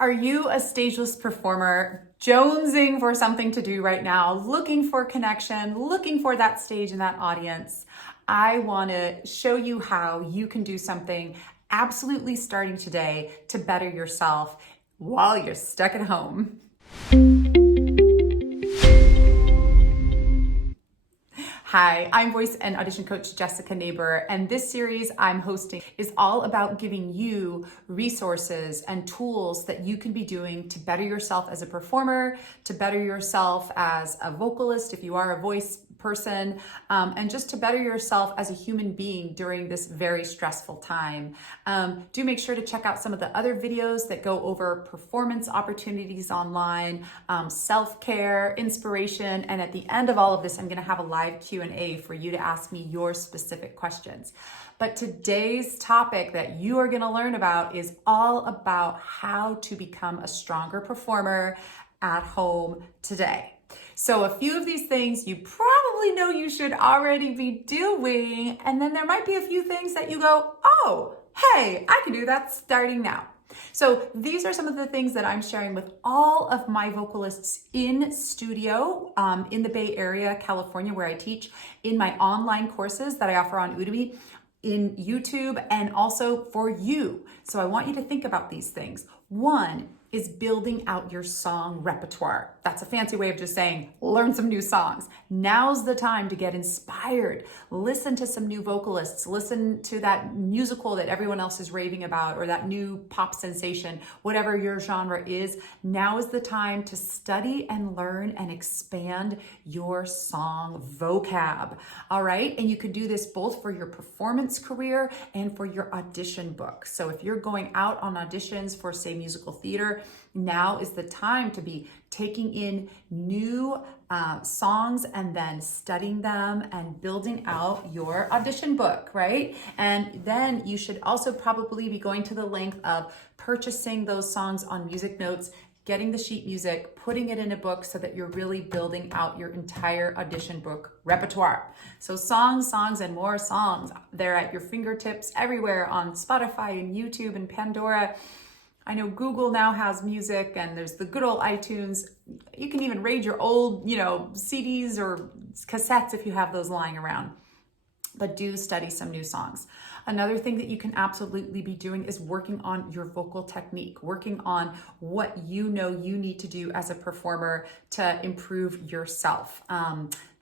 Are you a stageless performer jonesing for something to do right now, looking for connection, looking for that stage and that audience? I want to show you how you can do something absolutely starting today to better yourself while you're stuck at home. Hi, I'm voice and audition coach Jessica Neighbor, and this series I'm hosting is all about giving you resources and tools that you can be doing to better yourself as a performer, to better yourself as a vocalist if you are a voice person, and just to better yourself as a human being during this very stressful time. Do make sure to check out some of the other videos that go over performance opportunities online, self-care, inspiration, and at the end of all of this, I'm gonna have a live Q&A for you to ask me your specific questions. But today's topic that you are gonna learn about is all about how to become a stronger performer at home today. So a few of these things you probably know you should already be doing, and then there might be a few things that you go, oh, hey, I can do that starting now. So these are some of the things that I'm sharing with all of my vocalists in studio in the Bay Area, California, where I teach, in my online courses that I offer on Udemy, in YouTube, and also for you. So I want you to think about these things. One is building out your song repertoire. That's a fancy way of just saying, learn some new songs. Now's the time to get inspired. Listen to some new vocalists. Listen to that musical that everyone else is raving about, or that new pop sensation, whatever your genre is. Now is the time to study and learn and expand your song vocab. All right, and you can do this both for your performance career and for your audition book. So if you're going out on auditions for, say, musical theater, now is the time to be taking in new songs and then studying them and building out your audition book, right? And then you should also probably be going to the length of purchasing those songs on music notes, getting the sheet music, putting it in a book so that you're really building out your entire audition book repertoire. So songs, and more songs. They're at your fingertips everywhere on Spotify and YouTube and Pandora. I know Google now has music, and there's the good old iTunes. You can even raid your old, CDs or cassettes if you have those lying around. But do study some new songs. Another thing that you can absolutely be doing is working on your vocal technique, working on what you know you need to do as a performer to improve yourself.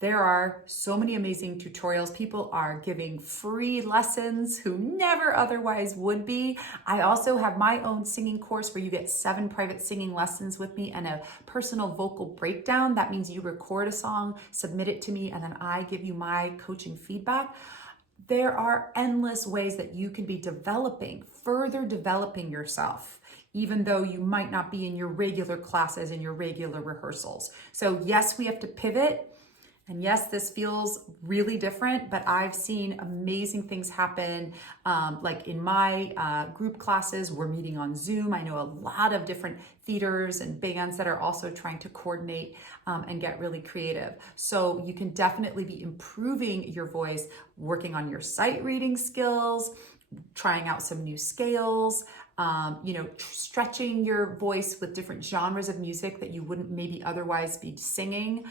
There are so many amazing tutorials. People are giving free lessons who never otherwise would be. I also have my own singing course where you get 7 private singing lessons with me and a personal vocal breakdown. That means you record a song, submit it to me, and then I give you my coaching feedback. There are endless ways that you can be further developing yourself, even though you might not be in your regular classes and your regular rehearsals. So yes, we have to pivot. And yes, this feels really different, but I've seen amazing things happen. Like in my group classes, we're meeting on Zoom. I know a lot of different theaters and bands that are also trying to coordinate and get really creative. So you can definitely be improving your voice, working on your sight reading skills, trying out some new scales, stretching your voice with different genres of music that you wouldn't maybe otherwise be singing.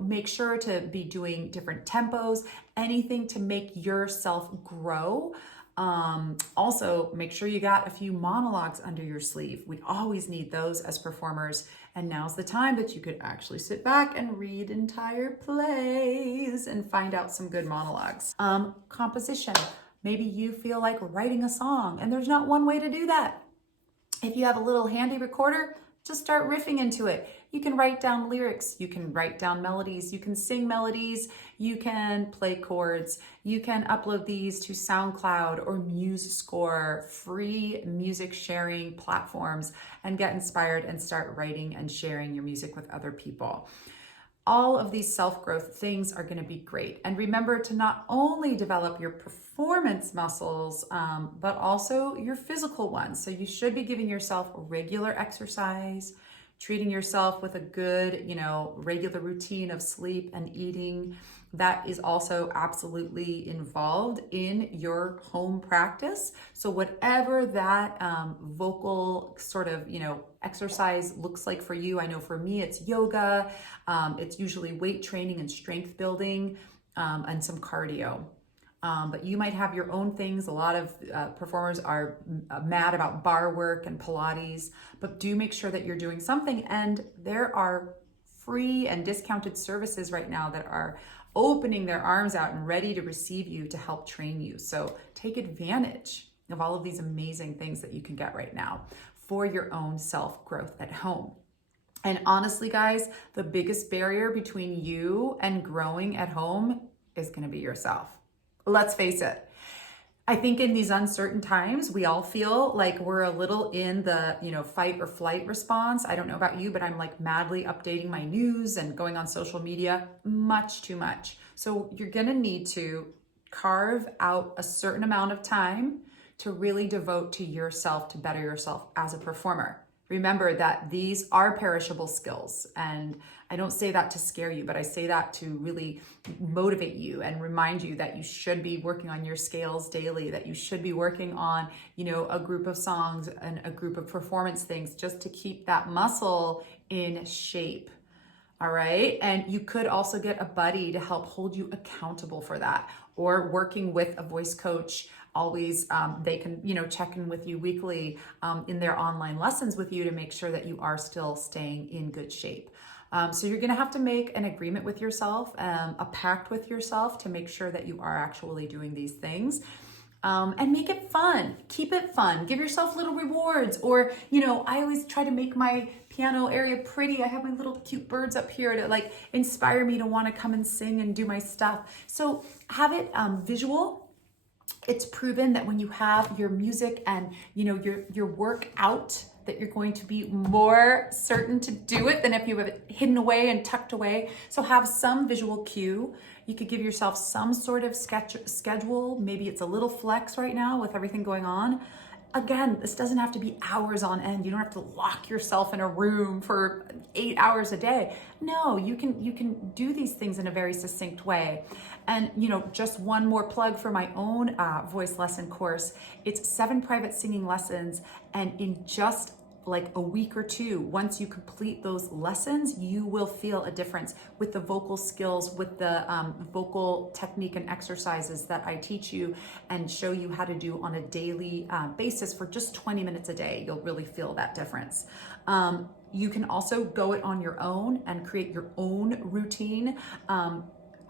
Make sure to be doing different tempos, anything to make yourself grow. Also, make sure you got a few monologues under your sleeve. We always need those as performers. And now's the time that you could actually sit back and read entire plays and find out some good monologues. Composition. Maybe you feel like writing a song, and there's not one way to do that. If you have a little handy recorder, just start riffing into it. You can write down lyrics, you can write down melodies, you can sing melodies, you can play chords, you can upload these to SoundCloud or MuseScore, free music sharing platforms, and get inspired and start writing and sharing your music with other people. All of these self-growth things are going to be great. And remember to not only develop your performance muscles, but also your physical ones. So you should be giving yourself regular exercise, treating yourself with a good, regular routine of sleep and eating. That is also absolutely involved in your home practice. So whatever that vocal sort of, exercise looks like for you, I know for me, it's yoga. It's usually weight training and strength building, and some cardio. But you might have your own things. A lot of performers are mad about bar work and Pilates, but do make sure that you're doing something. And there are free and discounted services right now that are opening their arms out and ready to receive you to help train you. So take advantage of all of these amazing things that you can get right now for your own self-growth at home. And honestly, guys, the biggest barrier between you and growing at home is going to be yourself. Let's face it. I think in these uncertain times, we all feel like we're a little in the, fight or flight response. I don't know about you, but I'm like madly updating my news and going on social media much too much. So you're going to need to carve out a certain amount of time to really devote to yourself, to better yourself as a performer. Remember that these are perishable skills, and I don't say that to scare you, but I say that to really motivate you and remind you that you should be working on your scales daily, that you should be working on, a group of songs and a group of performance things just to keep that muscle in shape. All right. And you could also get a buddy to help hold you accountable for that, or working with a voice coach. Always, they can, check in with you weekly in their online lessons with you to make sure that you are still staying in good shape. So you're going to have to make an agreement with yourself, a pact with yourself to make sure that you are actually doing these things. And make it fun. Keep it fun. Give yourself little rewards. Or, I always try to make my piano area pretty. I have my little cute birds up here to like inspire me to want to come and sing and do my stuff. So have it visual. It's proven that when you have your music and your work out, that you're going to be more certain to do it than if you have it hidden away and tucked away. So have some visual cue. You could give yourself some sort of schedule. Maybe it's a little flex right now with everything going on. Again, this doesn't have to be hours on end. You don't have to lock yourself in a room for 8 hours a day. No, you can do these things in a very succinct way. And just one more plug for my own voice lesson course. It's 7 private singing lessons, and in just like a week or two, once you complete those lessons, you will feel a difference with the vocal skills, with the vocal technique and exercises that I teach you and show you how to do on a daily basis for just 20 minutes a day. You'll really feel that difference. You can also go it on your own and create your own routine.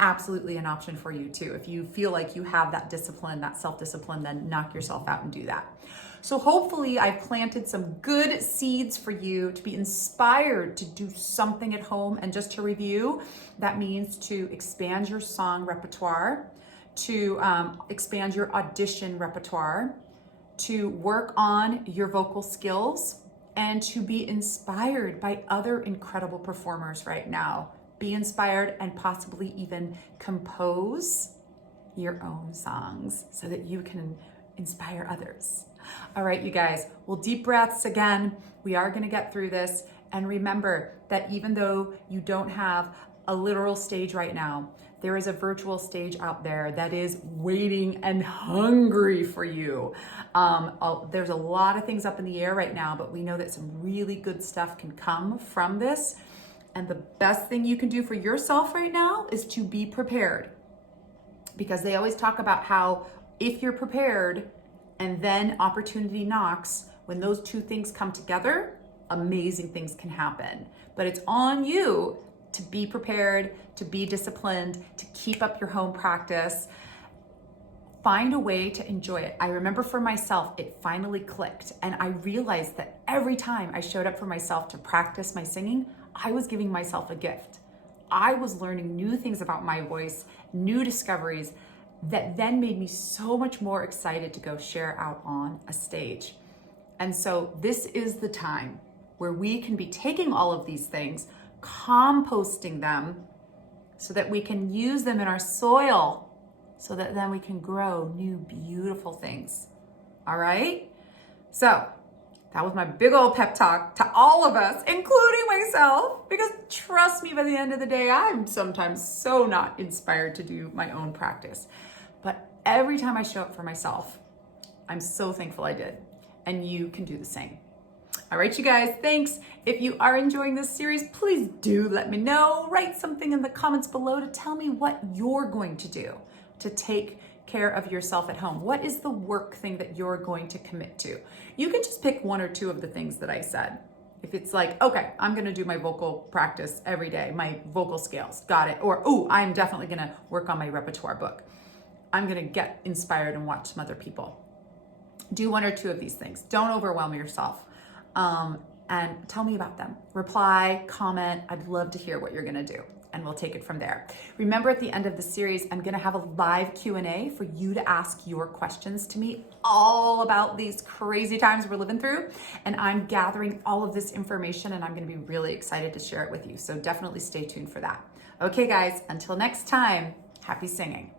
Absolutely an option for you too. If you feel like you have that discipline, that self-discipline, then knock yourself out and do that. So hopefully I've planted some good seeds for you to be inspired to do something at home. And just to review, that means to expand your song repertoire, to expand your audition repertoire, to work on your vocal skills, and to be inspired by other incredible performers right now. Be inspired and possibly even compose your own songs so that you can inspire others. All right, you guys, well, deep breaths again. We are going to get through this. And remember that even though you don't have a literal stage right now, there is a virtual stage out there that is waiting and hungry for you. There's a lot of things up in the air right now, but we know that some really good stuff can come from this. And the best thing you can do for yourself right now is to be prepared. Because they always talk about how if you're prepared and then opportunity knocks, when those two things come together, amazing things can happen. But it's on you to be prepared, to be disciplined, to keep up your home practice. Find a way to enjoy it. I remember for myself, it finally clicked. And I realized that every time I showed up for myself to practice my singing, I was giving myself a gift. I was learning new things about my voice, new discoveries that then made me so much more excited to go share out on a stage. And so this is the time where we can be taking all of these things, composting them so that we can use them in our soil, so that then we can grow new, beautiful things. All right? So That was my big old pep talk to all of us, including myself, because trust me, by the end of the day, I'm sometimes so not inspired to do my own practice. But every time I show up for myself, I'm so thankful I did. And you can do the same. All right, you guys, thanks. If you are enjoying this series, please do let me know. Write something in the comments below to tell me what you're going to do to take care of yourself at home. What is the work thing that you're going to commit to? You can just pick one or two of the things that I said. If it's like, okay, I'm gonna do my vocal practice every day, my vocal scales, got it. Or, oh, I'm definitely gonna work on my repertoire book. I'm gonna get inspired and watch some other people. Do one or two of these things. Don't overwhelm yourself. And tell me about them. Reply, comment. I'd love to hear what you're gonna do, and we'll take it from there. Remember, at the end of the series, I'm gonna have a live Q&A for you to ask your questions to me all about these crazy times we're living through. And I'm gathering all of this information, and I'm gonna be really excited to share it with you. So definitely stay tuned for that. Okay, guys, until next time, happy singing.